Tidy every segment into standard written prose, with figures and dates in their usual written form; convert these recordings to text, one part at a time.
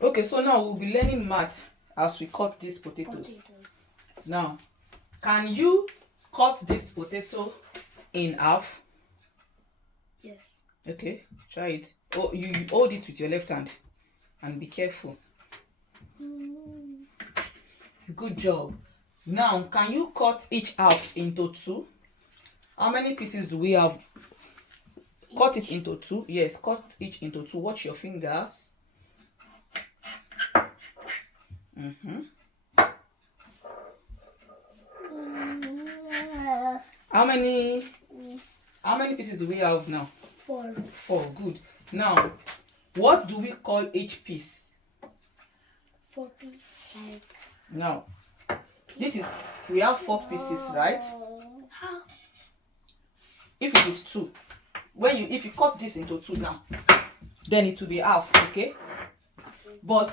Okay, so now we'll be learning math as we cut these potatoes. Now, can you cut this potato in half? Yes. Okay, try it. Oh, you hold it with your left hand and be careful. Good job. Now, can you cut each half into two? How many pieces do we have? Cut it into two. Yes, cut each into two. Watch your fingers. How many pieces do we have now? 4. 4. Good. Now, what do we call each piece? 4 pieces. Now, we have 4 pieces, right? Half. If it is 2, if you cut this into 2 now, then it will be half, okay? But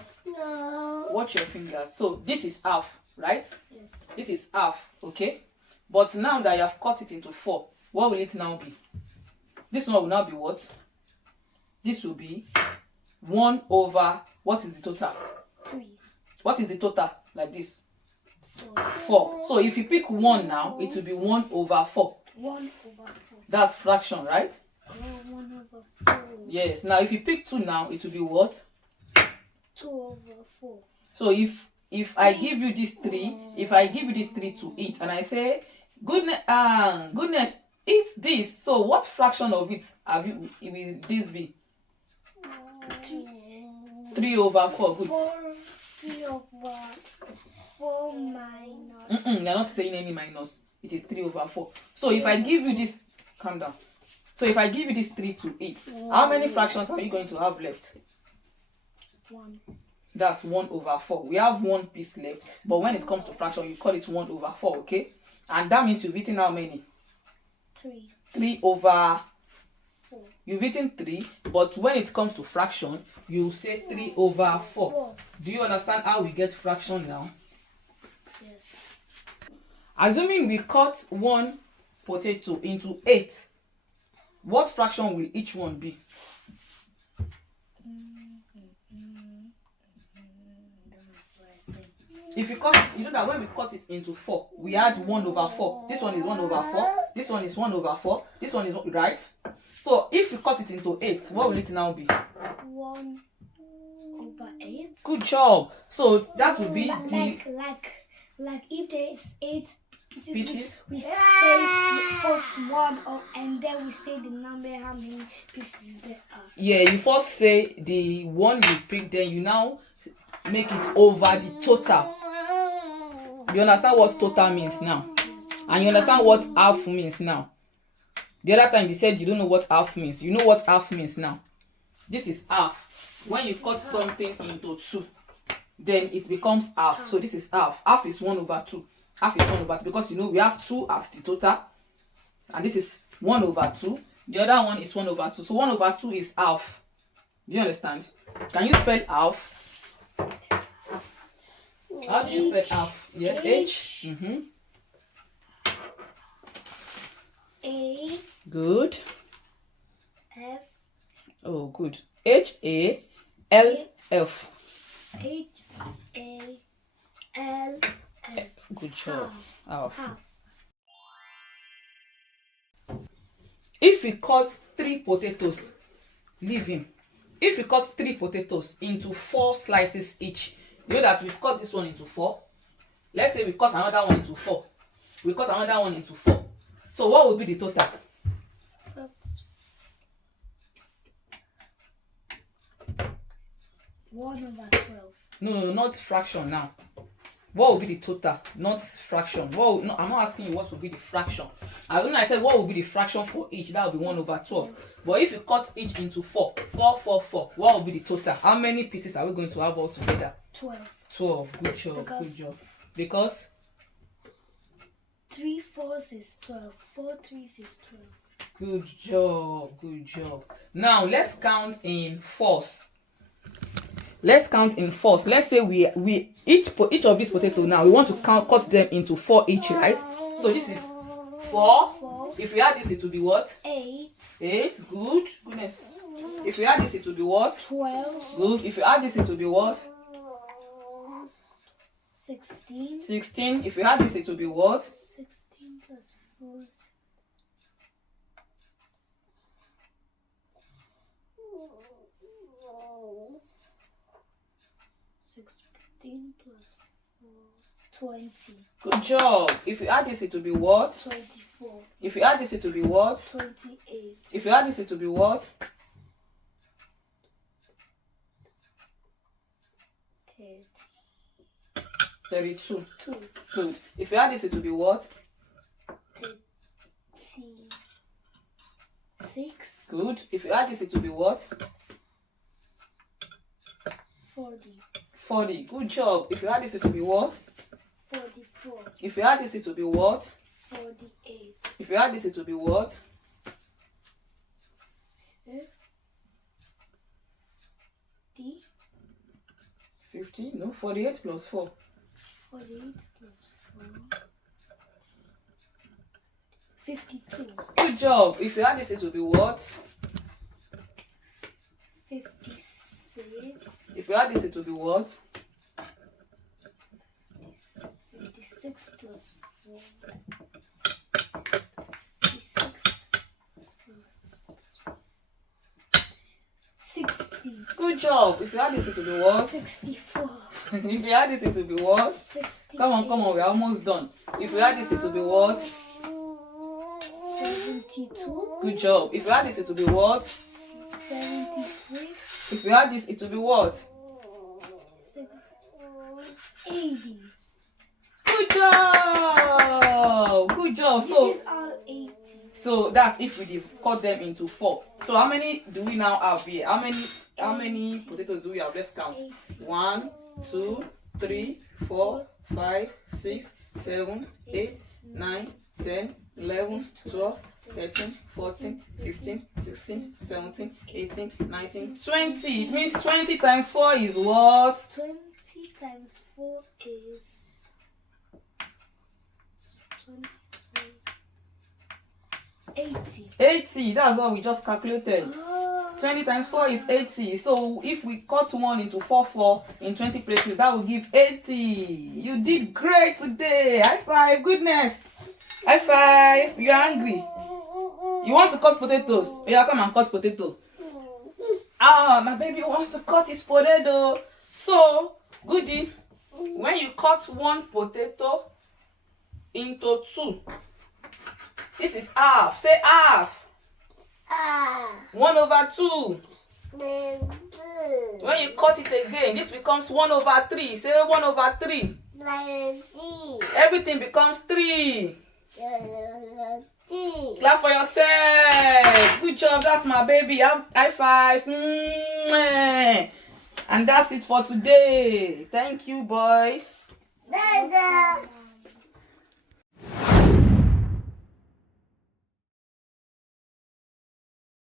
watch your fingers. So this is half, right? Yes. This is half, okay? But now that you have cut it into 4, what will it now be? This one will now be what? This will be 1 over, what is the total? 3. What is the total like this? 4. 4. So if you pick 1 now, it will be 1 over 4. 1 over 4. That's fraction, right? 1 over 4. Yes. Now if you pick 2 now, it will be what? 2 over 4. So if I give you this 3, to eat, and I say, goodness, eat this. So what fraction of it will this be? 3 over 4. Good. 3 over 4 minus. You're not saying any minus. It is 3 over 4. So if I give you this, calm down. So if I give you this 3 to eat, how many fractions are you going to have left? 1. That's 1 over 4. We have 1 piece left, but when it comes to fraction, you call it 1 over 4, okay? And that means you've eaten how many? 3. 3 over 4. You've eaten 3, but when it comes to fraction, you say 3 over 4. Do you understand how we get fraction now? Yes. Assuming we cut 1 potato into 8, what fraction will each one be? If you cut it, you know that when we cut it into 4, we add 1 over 4. This one is 1 over 4. This one is 1 over 4. This one is right. So if we cut it into 8, what will it now be? 1 over 8. Good job. So that will be like if there is 8 pieces. We say the first one up, and then we say the number, how many pieces there are. Yeah, you first say the one you pick, then you now make it over the total. You understand what total means now? And you understand what half means now? The other time you said you don't know what half means. You know what half means now. This is half. When you cut something into 2, then it becomes half. So this is half. Half is 1 over 2. Half is 1 over 2 because you know we have 2 as the total. And this is 1 over 2. The other one is 1 over 2. So 1 over 2 is half. Do you understand? Can you spell half? How do you spell half? Yes, H. A. Good. F. Oh, good. H-A-L-F. H-A-L-F. Good job. Half. Half. If we cut 3 potatoes, leave him. If we cut 3 potatoes into 4 slices each, you know that we've cut this one into 4. Let's say we cut another one into 4. We cut another one into 4. So what will be the total? 1 over 12. No, not fraction now. What will be the total? Not fraction. No, I'm not asking you what will be the fraction. As soon as I said what will be the fraction for each, that will be 1 over 12. But if you cut each into 4, what will be the total? How many pieces are we going to have all together? 12. 12. Good job. Good job. Because 3 fours is 12. 4 threes is 12. Good job. Good job. Now let's count in fours. Let's count in fours. Let's say we each of these potatoes now we want to cut them into 4 each, right? So this is 4. If you add this, it will be what? 8. 8. Good. Goodness. If you add this, it will be what? 12. Good. If you add this, it will be what? 16. 16. If you add this, it will be what? 16 plus 4. 16 plus 4. 20. Good job. If you add this, it will be what? 24. If you add this, it will be what? 28. If you add this, it will be what? 32. 2. Good. If you add this, it will be what? 36. Good. If you add this, it will be what? 40. 40. Good job. If you add this, it will be what? 44. If you add this, it will be what? 48. If you add this, it will be what? 50. No, 48 plus 4. 48 plus 4. 52. Good job. If you add this, it will be what? 56. If you add this, it will be what? 56 plus 4. 56 plus 60. Good job. If you add this, it will be what? 64. If you add this, it will be what? 68. Come on, we're almost done. If you add this, it will be what? 72. Good job. If you add this, it will be what? 76. If you add this, it will be what? 80. Good job. Good job. So This is all 80. So that's if we cut them into 4. So how many do we now have here? How many potatoes do we have? Let's count. 1, 2, 3, 4, 5, 6, 7, 8, 9, 10, 11, 12, 13, 14, 15, 16, 17, 18, 19, 20. It means 20 times 4 is what? 20 times 4 is 80. 80. That's what we just calculated. Oh. 20 times 4 is 80. So if we cut 1 into 4 in 20 places, that will give 80. You did great today. High five. Goodness. High five. You're hungry. You want to cut potatoes? Yeah, come and cut potato. Ah, my baby wants to cut his potato. So, Goody, when you cut 1 potato into 2, this is half. Say half. 1 over 2. When you cut it again, this becomes 1 over 3. Say 1 over 3. Everything becomes 3. Clap for yourself. Good job. That's my baby. High five. And that's it for today. Thank you, boys.